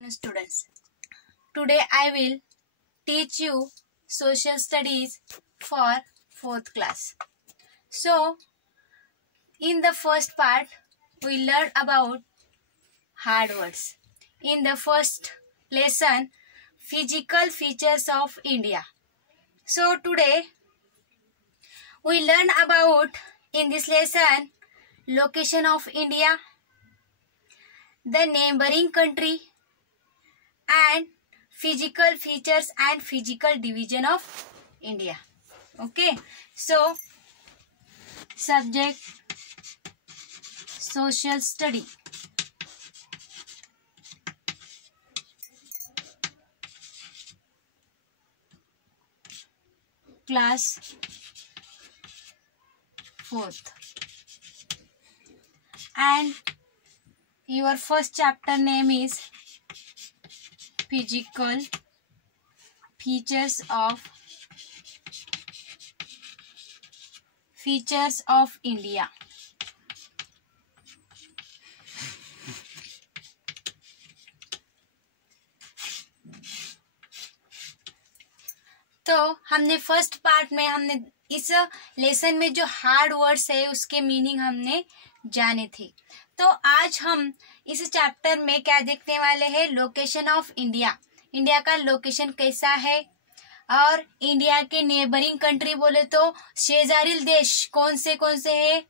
Students, today I will teach you social studies for 4th class. So, in the first part, we learn about hard words. In the first lesson, physical features of India. So, today we learn about, in this lesson, location of India, the neighboring country, and physical features and physical division of India. Okay, so subject social study. Class 4th, and your first chapter name is physical features of India. तो हमने first part में हमने इस lesson में जो hard words है उसके meaning हमने जाने थे। तो आज हम इस चैप्टर में क्या देखने वाले हैं, लोकेशन ऑफ इंडिया। इंडिया का लोकेशन कैसा है, और इंडिया के नेबरिंग कंट्री बोले तो शेजारिल देश कौन से है,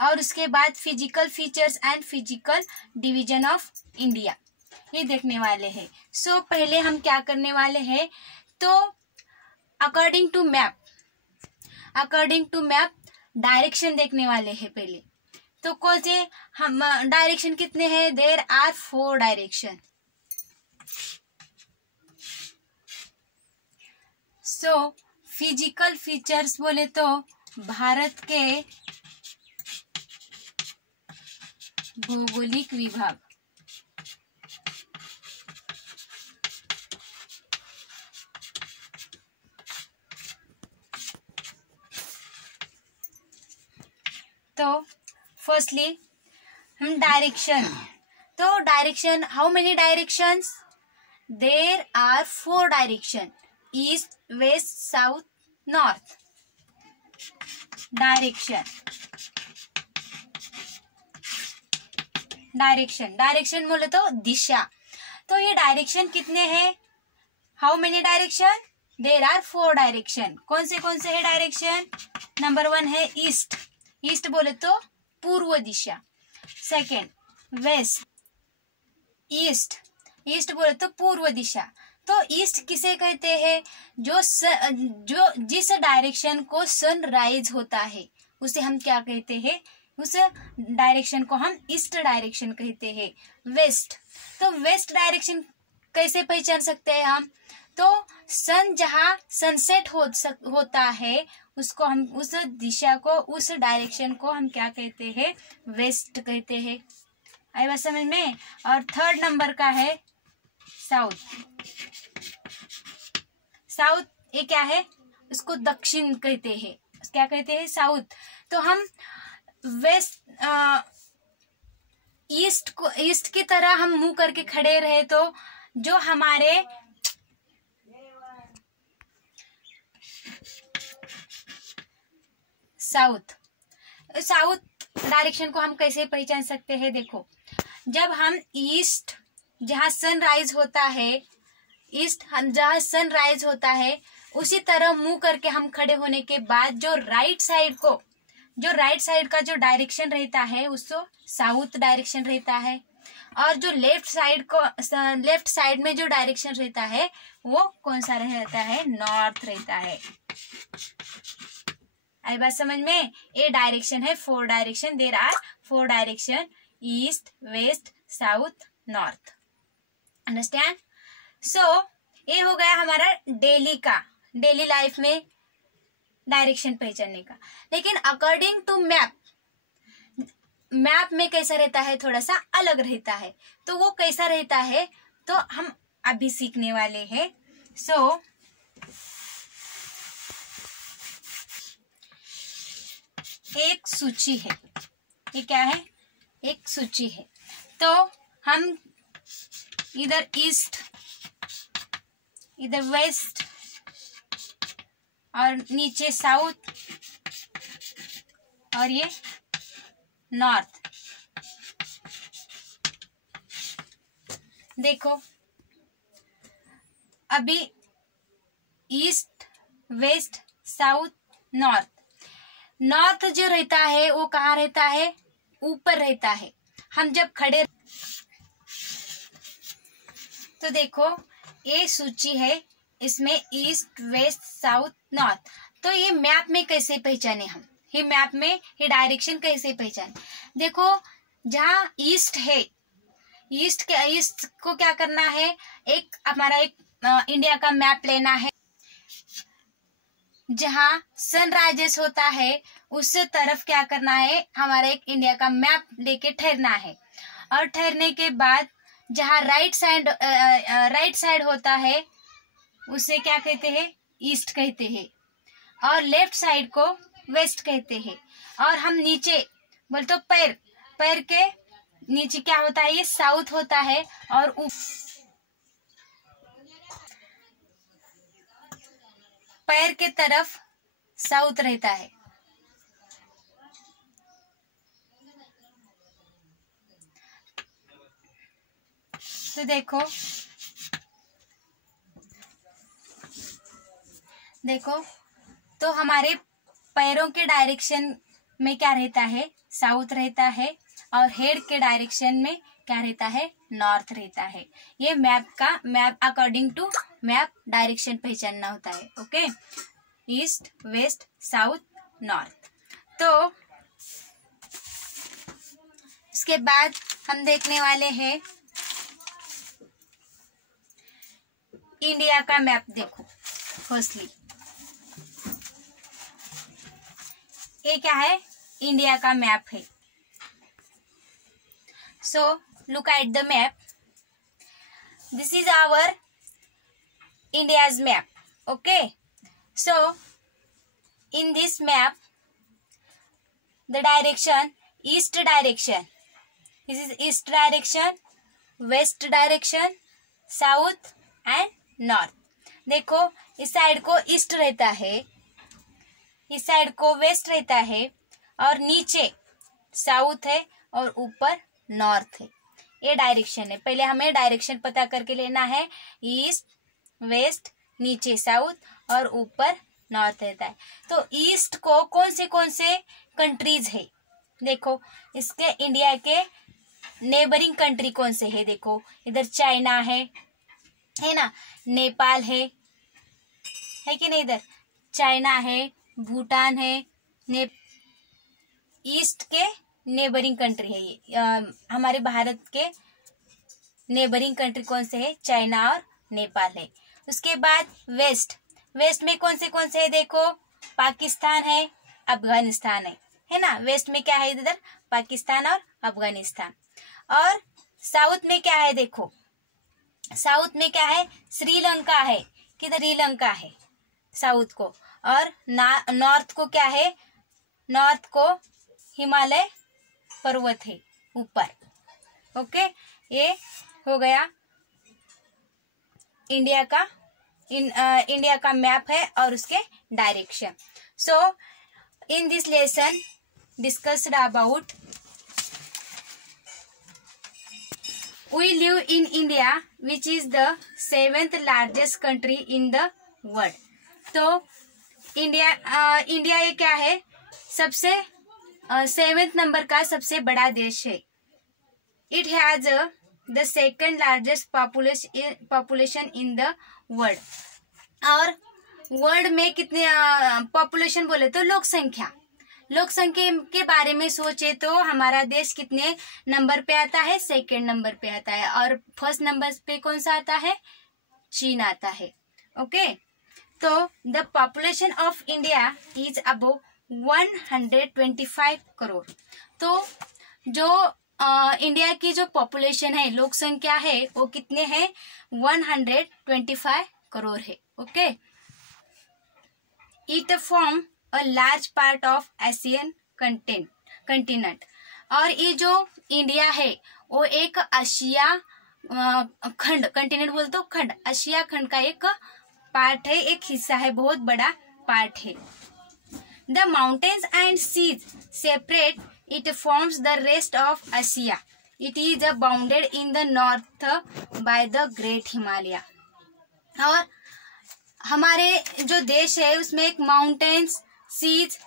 और उसके बाद physical features and physical division of India, ये देखने वाले हैं। सो पहले हम क्या करने वाले हैं, तो अकॉर्डिंग टू मैप डायरेक्शन देखने वाले हैं पहले। तो कौन से हम डायरेक्शन कितने हैं, there are 4 direction. So physical features बोले तो भारत के भौगोलिक विभाग, तो फर्स्टली हम डायरेक्शन, तो direction, how many directions, there are 4 direction, east, west, south, north. Direction बोले तो दिशा। तो ये डायरेक्शन कितने हैं, how many direction, there are 4 direction. कौन से है डायरेक्शन, नंबर 1 है ईस्ट बोले तो पूर्व दिशा। सेकेंड वेस्ट, ईस्ट बोले तो पूर्व दिशा। तो ईस्ट किसे कहते हैं, जो जिस डायरेक्शन को सनराइज होता है उसे हम क्या कहते हैं, उस डायरेक्शन को हम ईस्ट डायरेक्शन कहते हैं। वेस्ट, तो वेस्ट डायरेक्शन कैसे पहचान सकते हैं हम, तो सन जहाँ सनसेट होता है उसको हम, उस दिशा को, उस डायरेक्शन को हम क्या कहते हैं, वेस्ट कहते हैं। आई बात समझ में। और थर्ड नंबर का है साउथ, ये क्या है, उसको दक्षिण कहते हैं, क्या कहते हैं, साउथ। तो हम वेस्ट ईस्ट की तरह हम मुंह करके खड़े रहे तो जो हमारे साउथ डायरेक्शन को हम कैसे पहचान सकते हैं, देखो, जब हम ईस्ट जहाँ सनराइज होता है उसी तरह मुंह करके हम खड़े होने के बाद जो राइट साइड का जो डायरेक्शन रहता है उसको साउथ डायरेक्शन रहता है, और जो लेफ्ट साइड में जो डायरेक्शन रहता है वो कौन सा रहता है, नॉर्थ रहता है। आई बात समझ में। ये डायरेक्शन है 4 direction, there are 4 direction, east, west, south, north. Understand. So ये हो गया हमारा डेली लाइफ में डायरेक्शन पहचानने का। लेकिन अकॉर्डिंग टू मैप में कैसा रहता है, थोड़ा सा अलग रहता है। तो वो कैसा रहता है तो हम अभी सीखने वाले हैं। सो एक सूची है, ये क्या है, एक सूची है। तो हम इधर ईस्ट, इधर वेस्ट और नीचे साउथ और ये नॉर्थ। देखो अभी east, west, south, north. North जो रहता है वो कहाँ रहता है? ऊपर रहता है। हम जब खड़े, तो देखो ये सूची है, इसमें ईस्ट, वेस्ट, साउथ, नॉर्थ। तो ये मैप में कैसे पहचाने हम? ये मैप में ये डायरेक्शन कैसे पहचाने? देखो जहाँ ईस्ट है, ईस्ट को क्या करना है, एक हमारा एक इंडिया का मैप लेना है। जहाँ सनराइजेस होता है उस तरफ क्या करना है, हमारा एक इंडिया का मैप लेके ठहरना है। और ठहरने के बाद जहाँ राइट साइड होता है उसे क्या कहते हैं? ईस्ट कहते हैं। और लेफ्ट साइड को वेस्ट कहते हैं। और हम नीचे बोल तो पैर के नीचे क्या होता है? ये साउथ होता है। और पैर के तरफ साउथ रहता है। तो देखो तो हमारे पैरों के डायरेक्शन में क्या रहता है? साउथ रहता है। और हेड के डायरेक्शन में क्या रहता है? नॉर्थ रहता है। ये map according to map direction पहचानना होता है। Okay, east, west, south, north. तो इसके बाद हम देखने वाले हैं इंडिया का मैप। देखो फर्स्टली ये क्या है? इंडिया का मैप है। So look at the map. This is our India's map. Okay. So in this map, the direction, east direction. This is east direction, west direction, south and north. देखो इस side को east रहता है, इस side को waste रहता है और नीचे साउथ है और ऊपर नॉर्थ है। ये डायरेक्शन है। पहले हमें डायरेक्शन पता करके लेना है। ईस्ट, वेस्ट, नीचे साउथ और ऊपर नॉर्थ रहता है। तो ईस्ट को कौन से कंट्रीज है? देखो इसके इंडिया के नेबरिंग कंट्री कौन से है? देखो इधर चाइना है ना, नेपाल है कि नहीं? इधर चाइना है, भूटान है। ईस्ट के नेबरिंग कंट्री है ये। हमारे भारत के नेबरिंग कंट्री कौन से है? चाइना और नेपाल है। उसके बाद वेस्ट में कौन से है? देखो पाकिस्तान है, अफगानिस्तान है ना। वेस्ट में क्या है? इधर पाकिस्तान और अफगानिस्तान। और साउथ में क्या है? देखो साउथ में क्या है? श्रीलंका है। किधर? श्रीलंका है साउथ को। और नॉर्थ को क्या है? नॉर्थ को हिमालय पर्वत है ऊपर। ओके, ये हो गया इंडिया का मैप है और उसके direction. So in this lesson discussed about we live in India, which is the 7th largest country in the world. तो इंडिया ये क्या है? सबसे 7th नंबर का सबसे बड़ा देश है। It has the second largest population in the world. और वर्ल्ड में कितने पॉपुलेशन बोले तो लोक संख्या के बारे में सोचे तो हमारा देश कितने नंबर पे आता है? 2nd नंबर पे आता है। और 1st नंबर पे कौन सा आता है? चीन आता है। ओके, तो the population of India is above 125 crore. तो जो इंडिया की जो पॉपुलेशन है, लोक संख्या है, वो कितने हैं? 125 करोड़ है। Okay, it form a large part of Asian continent. और ये जो इंडिया है वो एक एशिया खंड, कंटिनेंट बोलते हो खंड, एशिया खंड का एक पार्ट है, एक हिस्सा है, बहुत बड़ा पार्ट है। The mountains and seas separate it forms the rest of Asia. It is bounded in the north by the great Himalaya. और हमारे जो देश है उसमें एक माउंटेन्स, सीज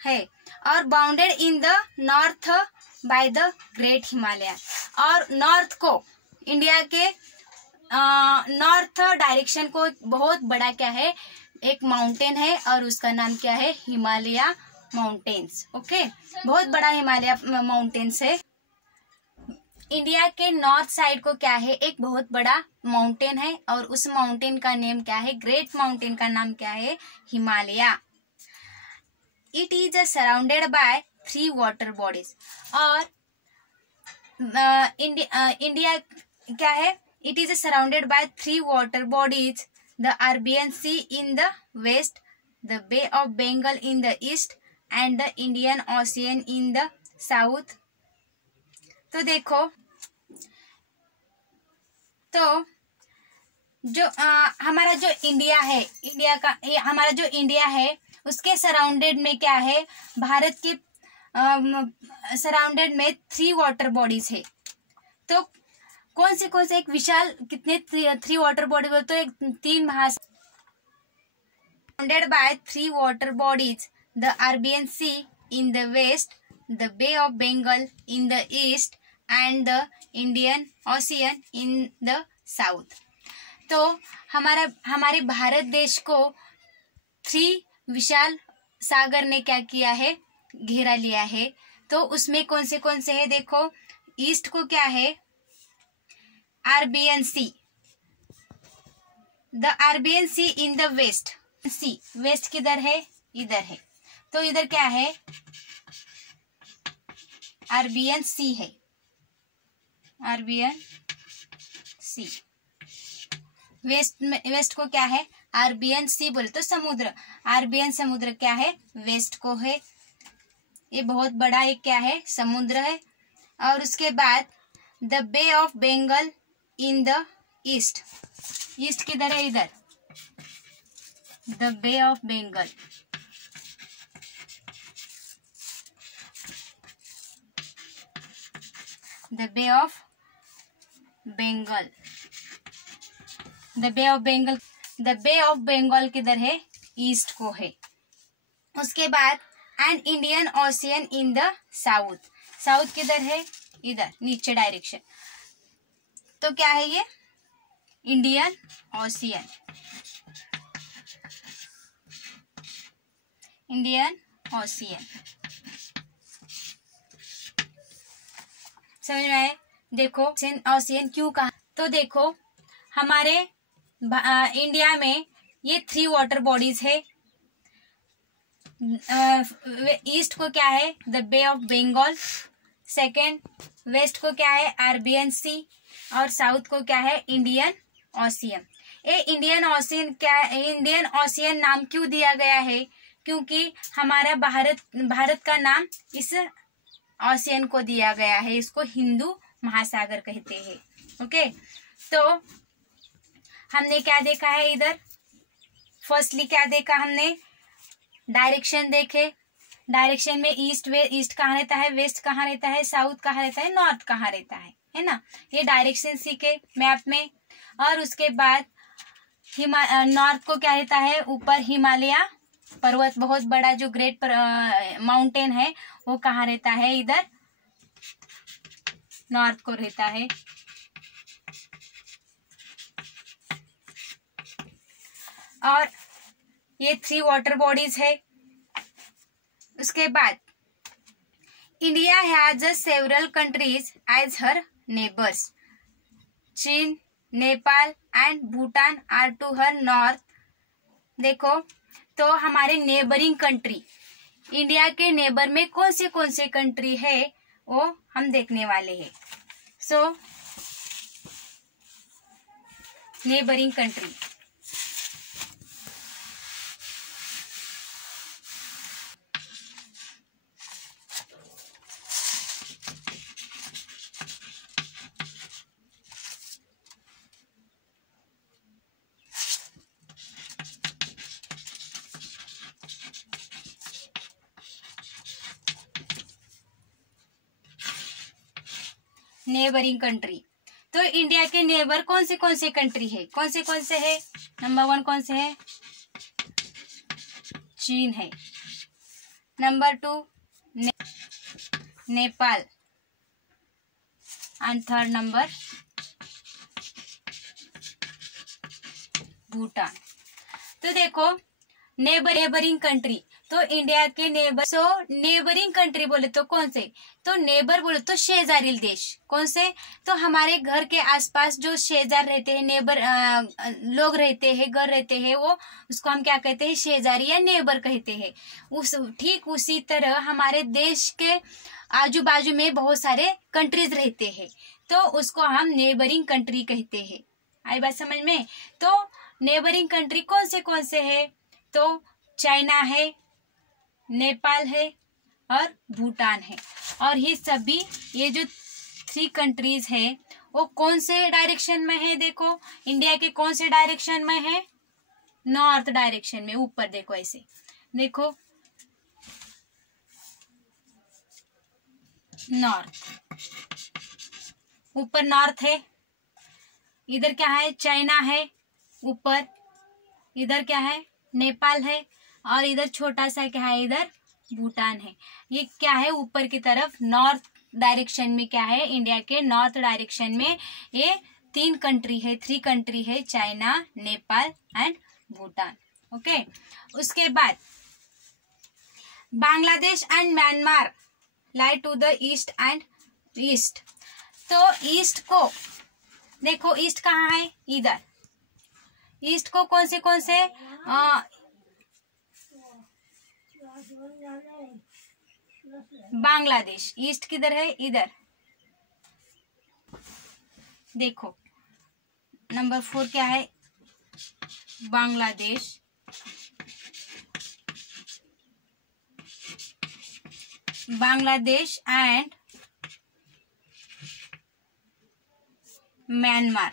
है और bounded in the north by the great Himalaya. और नॉर्थ को, इंडिया के नॉर्थ डायरेक्शन को बहुत बड़ा क्या है, एक माउंटेन है और उसका नाम क्या है, हिमालय माउंटेन्स। ओके, बहुत बड़ा हिमालय माउंटेन्स है। इंडिया के नॉर्थ साइड को क्या है, एक बहुत बड़ा माउंटेन है और उस माउंटेन का नेम क्या है, ग्रेट माउंटेन का नाम क्या है, Himalaya. It is surrounded by 3 water bodies. और इंडिया क्या है, it is surrounded by 3 water bodies, the Arabian C in the west, the bay of Bengal in the east and the Indian ocean in the south. तो देखो, तो जो हमारा जो India है, इंडिया का हमारा जो इंडिया है उसके सराउंडेड में क्या है, भारत के सराउंडेड में 3 वाटर बॉडीज है। तो कौन से एक विशाल, कितने 3 वाटर बॉडी बोलते, तो एक 3 surrounded by 3 water bodies, the Arabian C in the west, the bay of Bengal in the east and the Indian ocean in the south. तो हमारे भारत देश को 3 विशाल सागर ने क्या किया है, घेरा लिया है। तो उसमें कौन से है, देखो, ईस्ट को क्या है, Arabian sea, the Arabian C in the west, see west किधर है, इधर है, तो इधर क्या है, अरबियन सी है, अरबियन सी। वेस्ट को क्या है, अरबियन सी बोले तो समुद्र, अरबियन समुद्र क्या है, वेस्ट को है, ये बहुत बड़ा एक क्या है, समुद्र है। और उसके बाद the bay of Bengal in the east, east किधर है, इधर, the bay of Bengal. The bay of Bengal, the bay of Bengal, the bay of Bengal किधर है, ईस्ट को है। उसके बाद and Indian ocean in the south, south किधर है, इधर नीचे डायरेक्शन। तो क्या है ये, इंडियन ओशियन, इंडियन ओशियन। समझ में आए? देखो ओशियन क्यों कहा, तो देखो हमारे इंडिया में ये 3 वाटर बॉडीज है। ईस्ट को क्या है, the bay of Bengal, second west को क्या है, अरबियन सी, और साउथ को क्या है, इंडियन ओशियन। ये इंडियन ओशियन क्या है, इंडियन ओशियन नाम क्यों दिया गया है, क्योंकि हमारा भारत का नाम इस ओशियन को दिया गया है, इसको हिंदू महासागर कहते हैं। ओके, तो हमने क्या देखा है इधर, फर्स्टली क्या देखा हमने, डायरेक्शन देखे, डायरेक्शन में ईस्ट कहाँ रहता है, वेस्ट कहाँ रहता है, साउथ कहाँ रहता है, नॉर्थ कहाँ रहता है ना, ये डायरेक्शन सीखे मैप में। और उसके बाद नॉर्थ को क्या रहता है, ऊपर हिमालय पर्वत, बहुत बड़ा जो ग्रेट माउंटेन है वो कहाँ रहता है, इधर नॉर्थ को रहता है। और ये 3 वाटर बॉडीज है। उसके बाद India has several countries as her neighbours, चीन, Nepal and Bhutan are to her north. देखो, तो हमारे नेबरिंग कंट्री, इंडिया के नेबर में कौन से कंट्री है वो हम देखने वाले हैं। सो नेबरिंग कंट्री, नेबरिंग कंट्री। तो इंडिया के नेबर कौन से कंट्री है, कौन से है? नंबर 1 कौन से है? चीन है। Number 2 Nepal and third number Bhutan. तो देखो नेबरिंग कंट्री, तो इंडिया के नेबर, सो नेबरिंग कंट्री बोले तो कौन से? तो नेबर बोले तो शेजारी देश। कौन से? तो हमारे घर के आसपास जो शेजार रहते हैं, नेबर लोग रहते हैं, घर रहते हैं, वो उसको हम क्या कहते हैं? शेजारी या नेबर कहते हैं। ठीक उसी तरह हमारे देश के आजू बाजू में बहुत सारे कंट्रीज रहते हैं, तो उसको हम नेबरिंग कंट्री कहते हैं। आई बात समझ में? तो नेबरिंग कंट्री कौन से है? तो चाइना है, नेपाल है और भूटान है। और ये जो 3 कंट्रीज है वो कौन से डायरेक्शन में है? देखो इंडिया के कौन से डायरेक्शन में है? नॉर्थ डायरेक्शन में। ऊपर देखो, ऐसे देखो, नॉर्थ, ऊपर नॉर्थ है। इधर क्या है? चाइना है ऊपर। इधर क्या है? नेपाल है। और इधर छोटा सा क्या है? इधर भूटान है। ये क्या है? ऊपर की तरफ नॉर्थ डायरेक्शन में क्या है? इंडिया के नॉर्थ डायरेक्शन में ये 3 कंट्री है, China, Nepal and Bhutan. Okay, उसके बाद Bangladesh and Myanmar lie to the east and east. तो ईस्ट को देखो, ईस्ट कहाँ है? इधर। ईस्ट को कौन से बांग्लादेश। ईस्ट किधर है? इधर। देखो नंबर 4 क्या है? Bangladesh, Bangladesh and Myanmar.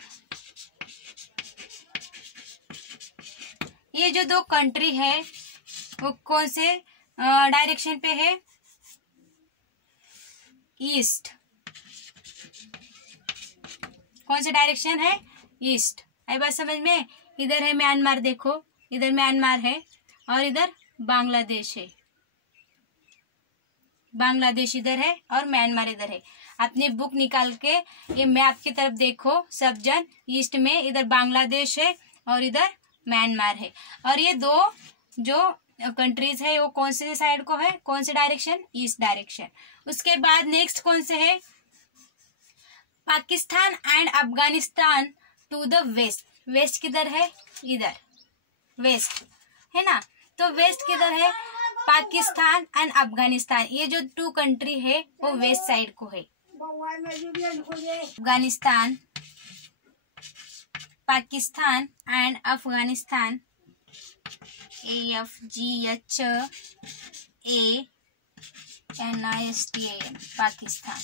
ये जो 2 कंट्री है वो कौन से डायरेक्शन पे है? ईस्ट। कौन से डायरेक्शन है? ईस्ट। आई बात समझ में? इधर है म्यांमार, देखो इधर म्यांमार है और इधर बांग्लादेश है। बांग्लादेश इधर है और म्यांमार इधर है। अपनी बुक निकाल के ये मैप की तरफ देखो सब जन। ईस्ट में इधर बांग्लादेश है और इधर म्यांमार है। और ये 2 जो कंट्रीज है वो कौन से साइड को है? कौन से डायरेक्शन? East direction. उसके बाद नेक्स्ट कौन से है? Pakistan and Afghanistan to the west. West किधर है? इधर वेस्ट है ना। तो वेस्ट किधर है? पाकिस्तान एंड अफगानिस्तान। ये जो 2 कंट्री है वो वेस्ट साइड को है। Afghanistan, Pakistan and Afghanistan, AFGHANISTAN, Pakistan.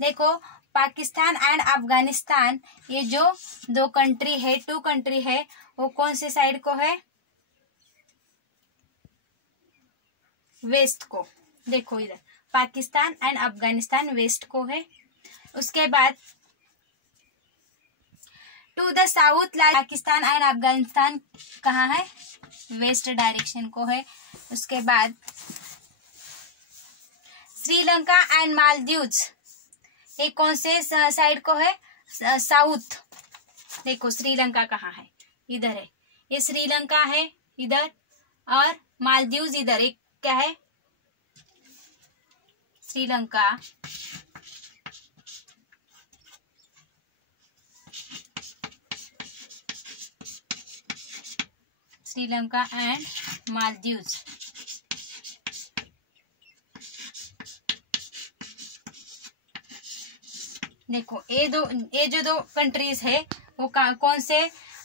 देखो पाकिस्तान एंड अफगानिस्तान ये जो 2 कंट्री है, 2 कंट्री है, वो कौन से साइड को है? वेस्ट को। देखो इधर पाकिस्तान एंड अफगानिस्तान वेस्ट को है। उसके बाद to the south Pakistan and Afghanistan कहाँ है? वेस्ट डायरेक्शन को है। उसके बाद श्रीलंका एंड मालदीव्स ये कौन से साइड को है? साउथ। देखो श्रीलंका कहाँ है? इधर है। ये श्रीलंका है इधर और मालदीव्स इधर। एक क्या है? श्रीलंका, श्रीलंका एंड मालदीव्स। देखो ये जो 2 कंट्रीज है वो कौन से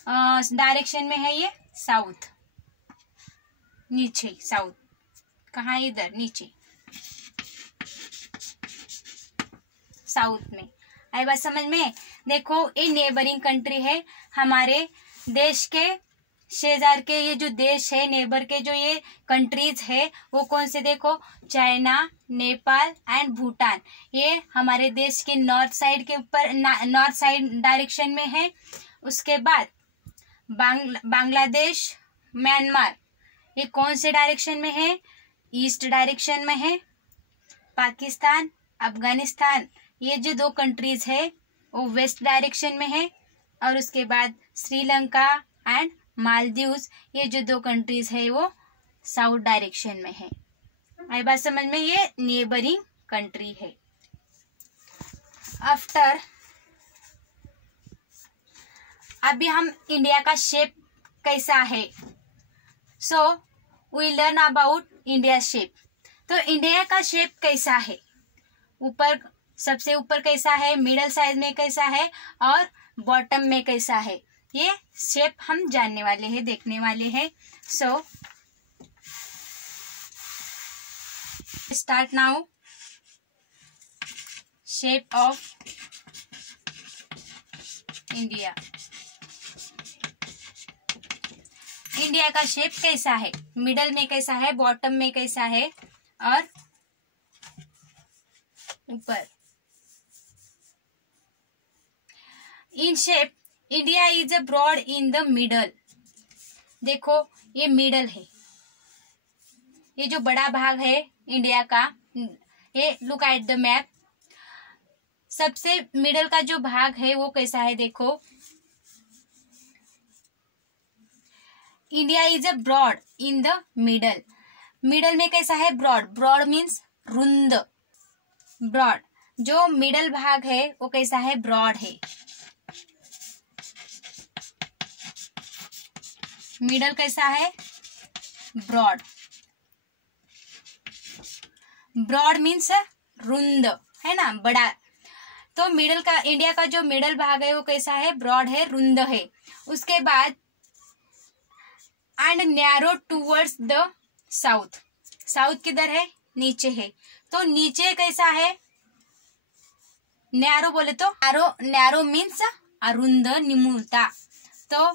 डायरेक्शन में है? ये साउथ, नीचे। साउथ कहाँ? इधर नीचे साउथ में। आई बात समझ में? देखो ये नेबरिंग कंट्री है हमारे देश के शेजार के ये जो देश है, नेबर के जो ये कंट्रीज है वो कौन से देखो, चाइना, नेपाल एंड भूटान। ये हमारे देश के नॉर्थ साइड के ऊपर, नॉर्थ साइड डायरेक्शन में है। उसके बाद बांग्लादेश, म्यांमार, ये कौन से डायरेक्शन में है, ईस्ट डायरेक्शन में है। पाकिस्तान, अफगानिस्तान, ये जो दो कंट्रीज है वो वेस्ट डायरेक्शन में है। और उसके बाद श्रीलंका एंड मालदीव्स, ये जो दो कंट्रीज है वो साउथ डायरेक्शन में है। आई बात समझ में, ये नेबरिंग कंट्री है। आफ्टर अभी हम इंडिया का शेप कैसा है, so we learn about India shape. तो इंडिया का शेप कैसा है, ऊपर सबसे ऊपर कैसा है, मिडल साइज में कैसा है और बॉटम में कैसा है, ये शेप हम जानने वाले हैं, देखने वाले हैं। So start now. Shape of India. India का शेप कैसा है, मिडल में कैसा है, बॉटम में कैसा है और ऊपर। In shape India is a broad in the middle. देखो ये मिडल है, ये जो बड़ा भाग है इंडिया का, ये लुक एट द मैप। सबसे मिडल का जो भाग है वो कैसा है, देखो India is a broad in the middle. Middle में कैसा है, ब्रॉड। ब्रॉड मीन्स रुंद, ब्रॉड। जो मिडल भाग है वो कैसा है, ब्रॉड है। मिडल कैसा है, ब्रॉड। ब्रॉड मीन्स रुंद, है ना, बड़ा। तो मिडल का, इंडिया का जो मिडल भाग है वो कैसा है, ब्रॉड है, रुंद है। उसके बाद and narrow towards the south. South किधर है, नीचे है। तो नीचे कैसा है, नैरो बोले तो नैरो मीन्स अरुंद, निमुलता। तो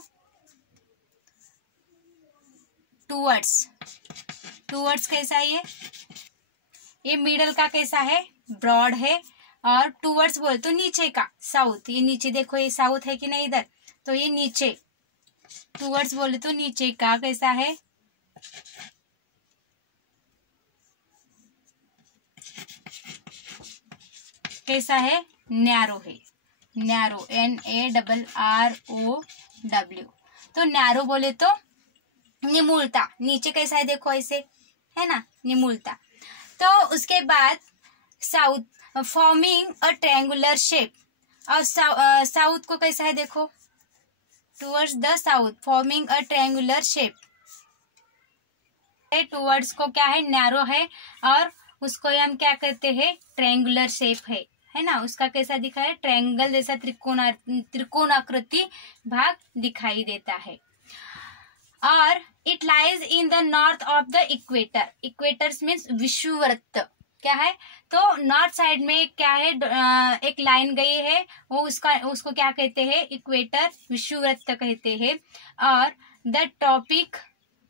टूवर्ड्स कैसा है, ये मिडल का कैसा है, ब्रॉड है। और टूवर्ड्स बोले तो नीचे का, साउथ। ये नीचे देखो, ये साउथ है कि नहीं इधर, तो ये नीचे। टूवर्ड्स बोले तो नीचे का कैसा है, कैसा है, नैरो है। Narrow, NARROW। तो नैरो बोले तो निमुलता, नीचे कैसा है देखो, ऐसे है ना, निमुलता। तो उसके बाद south forming a triangular shape. और साउथ को कैसा है देखो, towards the south forming a triangular shape. Towards को क्या है, नैरो है, और उसको हम क्या कहते हैं, ट्रायंगुलर शेप है ना। उसका कैसा दिखा है, ट्रायंगल जैसा त्रिकोणाकृति भाग दिखाई देता है। और it lies in the north of the equator. Equators means विषुववृत्त, क्या है, तो नॉर्थ साइड में क्या है, एक लाइन गई है, वो उसको क्या कहते हैं, इक्वेटर, विषुववृत्त कहते हैं। और the topic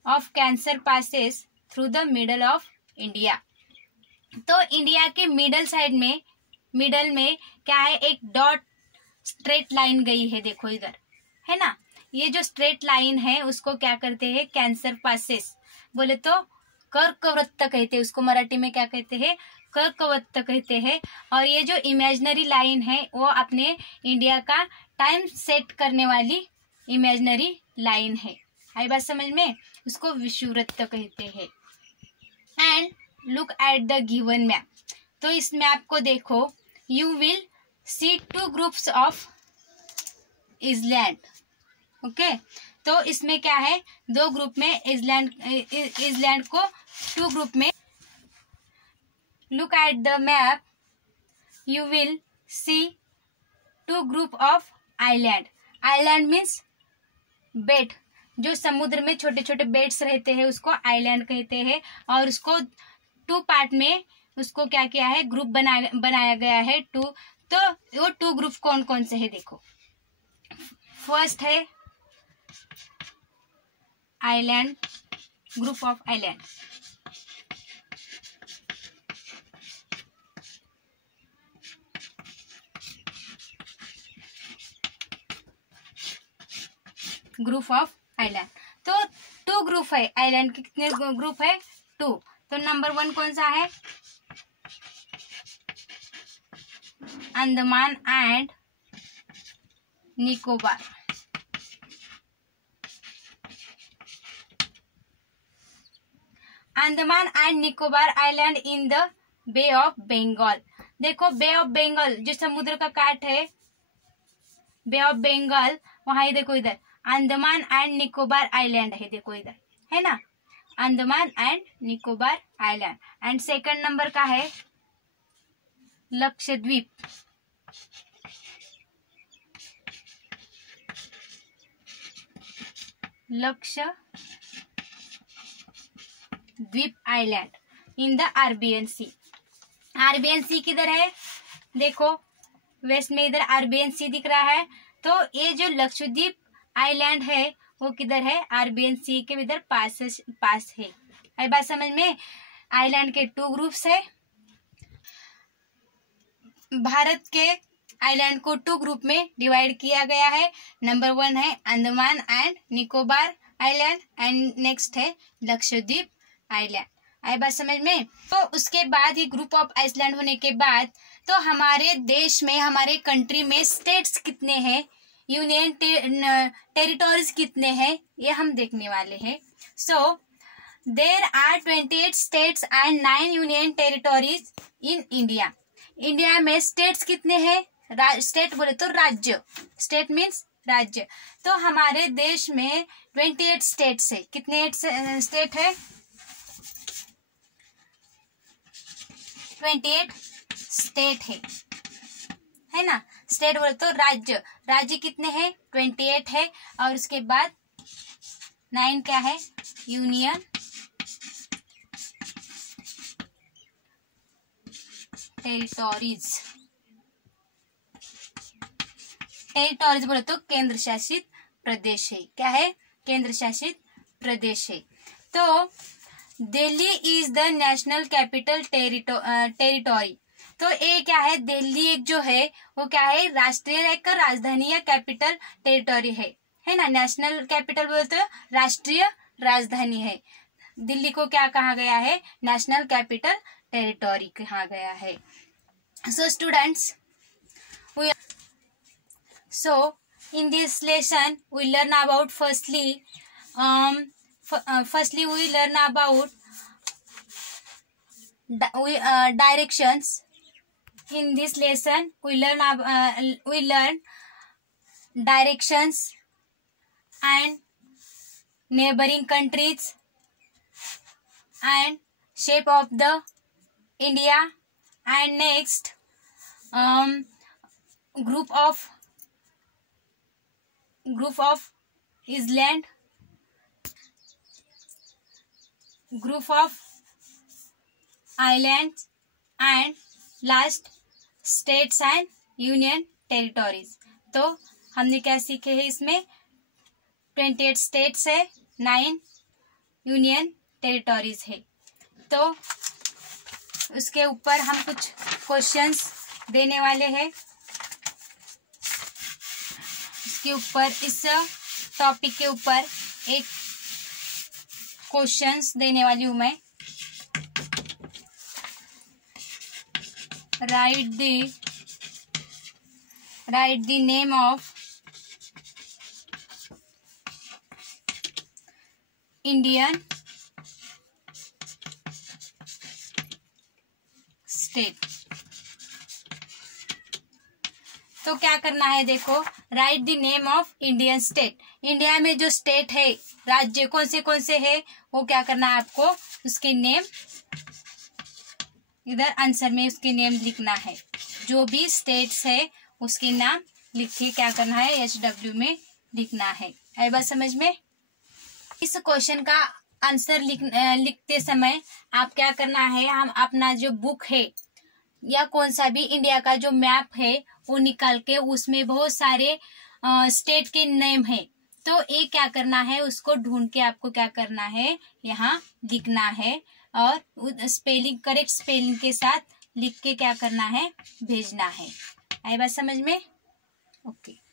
of cancer passes through the middle of India. तो इंडिया के मिडल साइड में, मिडल में क्या है, एक डॉट स्ट्रेट लाइन गई है, देखो इधर, है ना। ये जो स्ट्रेट लाइन है उसको क्या करते हैं, कैंसर पासेस बोले तो कर्कवृत्त कहते हैं उसको, मराठी में क्या कहते हैं, कर्कवृत्त कहते हैं। और ये जो इमेजिनरी लाइन है वो अपने इंडिया का टाइम सेट करने वाली इमेजिनरी लाइन है। आई बात समझ में, उसको विषुववृत्त कहते हैं। And look at the given map. तो इस मैप को देखो, you will see 2 groups of island. Okay, तो इसमें क्या है, 2 ग्रुप में इसलैंड को 2 ग्रुप में। Look at the map, you will see 2 group of island. Island means बेट, जो समुद्र में छोटे छोटे बेट्स रहते हैं उसको आइलैंड कहते हैं। और उसको 2 पार्ट में उसको क्या किया है, ग्रुप बनाया गया है 2। तो वो 2 ग्रुप कौन कौन से है देखो। फर्स्ट है island, group of island. Group of island. तो 2 ग्रुप है आइलैंड के, कितने ग्रुप है? 2। तो नंबर 1 कौन सा है? Andaman and Nicobar. Andaman and Nicobar island in the bay of Bengal. देखो बे ऑफ बंगाल जो समुद्र का काट है, बे ऑफ बंगाल, वहां देखो इधर अंडमान एंड निकोबार आइलैंड है, देखो इधर है ना, Andaman and Nicobar island. And second number का है Lakshadweep. Lakshadweep island in the Arabian sea. Arabian sea किधर है? देखो वेस्ट में इधर अरेबियन सी दिख रहा है। तो ये जो लक्षद्वीप आइलैंड है वो किधर है? अरेबियन सी के इधर पास है। आई बात समझ में? आइलैंड के 2 ग्रुप्स है। भारत के आइलैंड को 2 ग्रुप में डिवाइड किया गया है। नंबर 1 है Andaman and Nicobar island and next है लक्षद्वीप आइलैंड। आई बात समझ में? तो उसके बाद ही ग्रुप ऑफ आइलैंड होने के बाद तो हमारे देश में, हमारे कंट्री में स्टेट्स कितने हैं, यूनियन टेरिटोरीज कितने हैं, ये हम देखने वाले हैं। So there are 28 states and 9 union territories in India. India में स्टेट्स कितने हैं? स्टेट बोले तो राज्य, स्टेट मीन्स राज्य। तो हमारे देश में 28 स्टेट्स है। कितने स्टेट है? 28 स्टेट है ना। स्टेट बोले तो राज्य, राज्य कितने हैं? 28 है। और उसके बाद 9 क्या है? Union territories. टेरिटोरीज बोले तो केंद्र शासित प्रदेश है। क्या है? केंद्र शासित प्रदेश है। तो Delhi is the national capital territory. तो ये क्या है? दिल्ली एक जो है वो क्या है? राष्ट्रीय एक राजधानी या कैपिटल टेरिटोरी है ना। नेशनल कैपिटल बोलते तो राष्ट्रीय राजधानी है। दिल्ली को क्या कहा गया है? नेशनल कैपिटल टेरिटोरी कहा गया है। So students, in this lesson we learn about firstly we learn about directions. In this lesson we learn directions and neighboring countries and shape of the India, and next group of island, group of islands, and last states and union territories. तो हमने क्या सीखे हैं इसमें? 28 states है, 9 union territories है। तो उसके ऊपर हम कुछ क्वेश्चंस देने वाले हैं। इसके ऊपर, इस टॉपिक के ऊपर एक क्वेश्चंस देने वाली हूं मैं। Right the name of Indian state. तो क्या करना है? देखो, right the name of Indian state. India में जो स्टेट है, राज्य कौन से है, वो क्या करना है आपको? उसके नेम इधर आंसर में उसके नेम लिखना है। जो भी स्टेट्स है उसके नाम लिख के क्या करना है? HW में लिखना है। आई बात समझ में? इस क्वेश्चन का आंसर लिखते समय आप क्या करना है? हम अपना जो बुक है या कौन सा भी इंडिया का जो मैप है वो निकाल के उसमें बहुत सारे स्टेट के नेम है, तो ये क्या करना है, उसको ढूंढ के आपको क्या करना है, यहाँ लिखना है और स्पेलिंग, करेक्ट स्पेलिंग के साथ लिख के क्या करना है, भेजना है। आई बात समझ में? ओके।